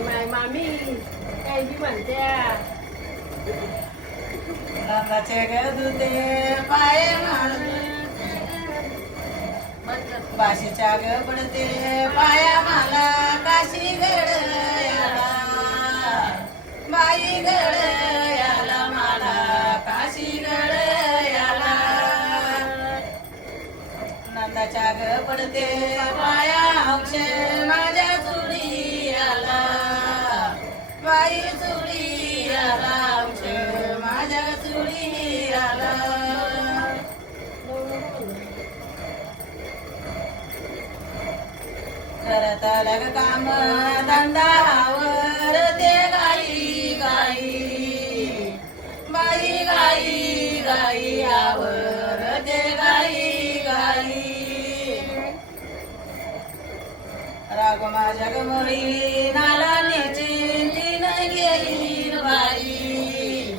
माय मामी काही बी म्हणत्या नंदाचे ग दुधे पाय बाशीच्या ग पडते पाया मला काशी घडयाला बाई घडयाला मला काशी घडयाला नंदाच्या ग पडते पाया अंश माझ्या चुडी आला बाई चुडी आला अंश माझ्या चुडी आला करत लग काम धंदावर ते गाई गाई बाई गाई गाई आवर ते गाई गाई राग माझ्या गमळी नाला चिंतीन घेईन बाई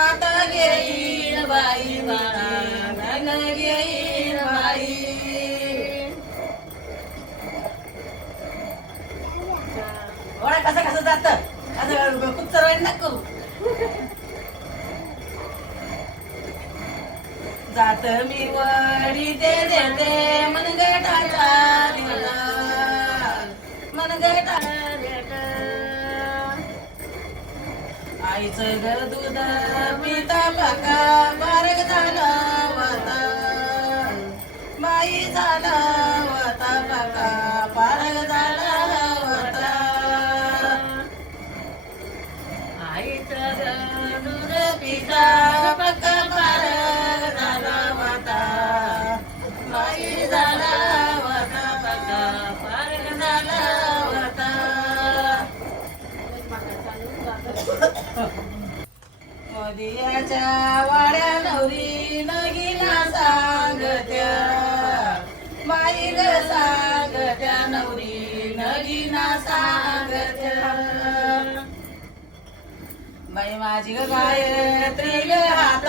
आता घेईन बाई मला घेईन बाई ओळा कसं कसं जात असं खूप सर्वांनी नको जात मी वडी ते देते मनगटाचा दिला मनगटा आईचं ग दूध पिता पाका बारक झाला वाता बाई झाला वाता पाका बारक झाला वाता आईचं ग दूध पिता पाका बारक झाला वाता बाई झाला वाता पाका बारक झाला वाता मोदियाच्या वाड्या नवरी नगीना सांगत्या बाई ग सांगत्या नवरी नगीना सांगत्या बाई माझी ग गायत्री ग हात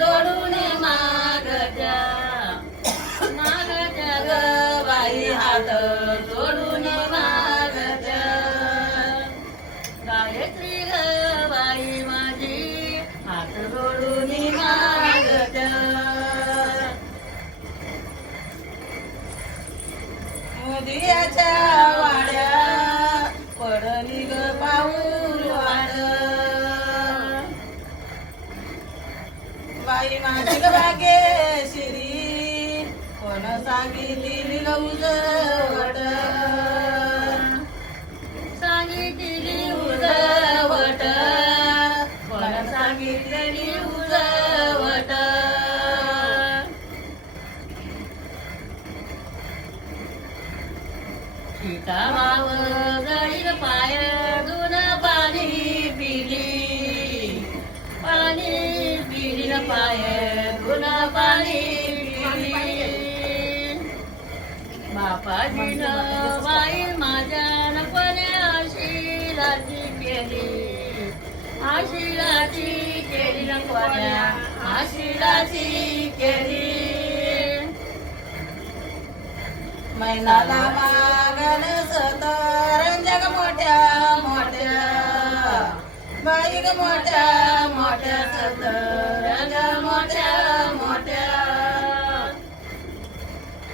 जोडून मागत्या मागत्या ग बाई हात जोडून मागत्या गायत्री ग बाई माझी हात जोडून मागत्या मोदियाच्या वाड्या पडली ग पाऊल वाड बाई माझी ग भाग्यश्री कोण सांगितली ग उजवट सांगितली उजवट कोण सांगितलेली उजवट सीता माव गळील पाय धुन पाणी पिली पाणी पिली पाय धुन पाणी पिली बापाजीनं बाई माझ्या नपणे आशिलाची केली आशिलाची केली नपण्या आशिलाची केली मैनाला मागन सतर जग मोठ्या मोठ्या बाई ग मोठ्या मोठ्या सतर जग मोठ्या मोठ्या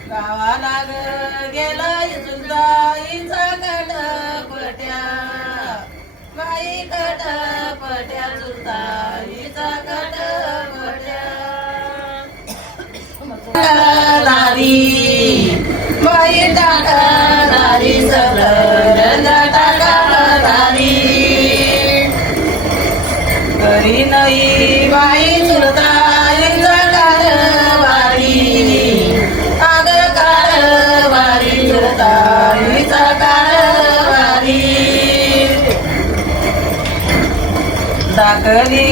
गावाला ग गेला सुद्धा कट पट्या बाई कट पट्या सुद्धा कट पट्या बाई टाकणारी सगळं टाकणारी करी नाही बाई चुलताई कारवारी आग कारवारी चुलताईचा कारवारी दाखली